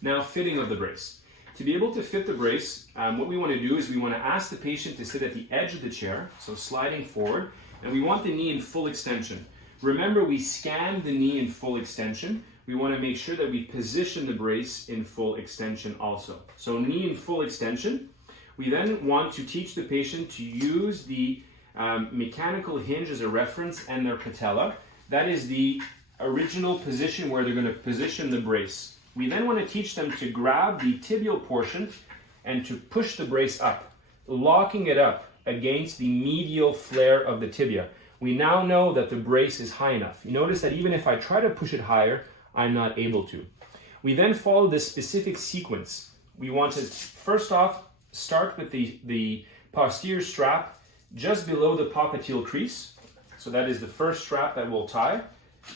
Now, fitting of the brace. To be able to fit the brace, what we want to do is we want to ask the patient to sit at the edge of the chair, so sliding forward, and we want the knee in full extension. Remember, we scan the knee in full extension. We want to make sure that we position the brace in full extension also. So knee in full extension. We then want to teach the patient to use the mechanical hinge as a reference and their patella. That is the original position where they're going to position the brace. We then want to teach them to grab the tibial portion and to push the brace up, locking it up against the medial flare of the tibia. We now know that the brace is high enough. You notice that even if I try to push it higher, I'm not able to. We then follow this specific sequence. We want to first off start with the posterior strap just below the popliteal crease. So that is the first strap that we'll tie.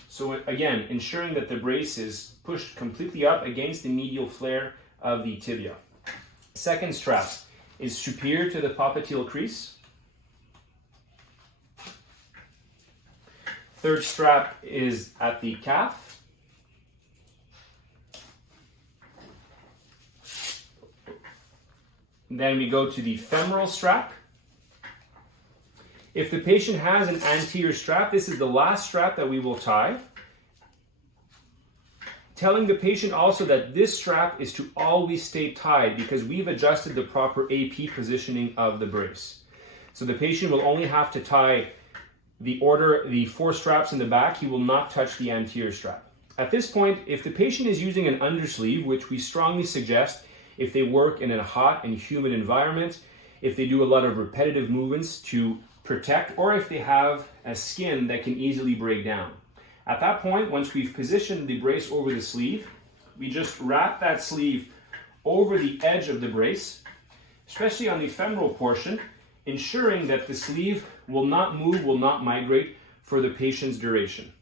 So again, ensuring that the brace is pushed completely up against the medial flare of the tibia. Second strap is superior to the popliteal crease. Third strap is at the calf. Then we go to the femoral strap. If the patient has an anterior strap, this is the last strap that we will tie. Telling the patient also that this strap is to always stay tied because we've adjusted the proper AP positioning of the brace. So the patient will only have to tie the 4 straps in the back. He will not touch the anterior strap. At this point, if the patient is using an undersleeve, which we strongly suggest if they work in a hot and humid environment, if they do a lot of repetitive movements to protect, or if they have a skin that can easily break down. At that point, once we've positioned the brace over the sleeve, we just wrap that sleeve over the edge of the brace, especially on the femoral portion, ensuring that the sleeve will not move, will not migrate for the patient's duration.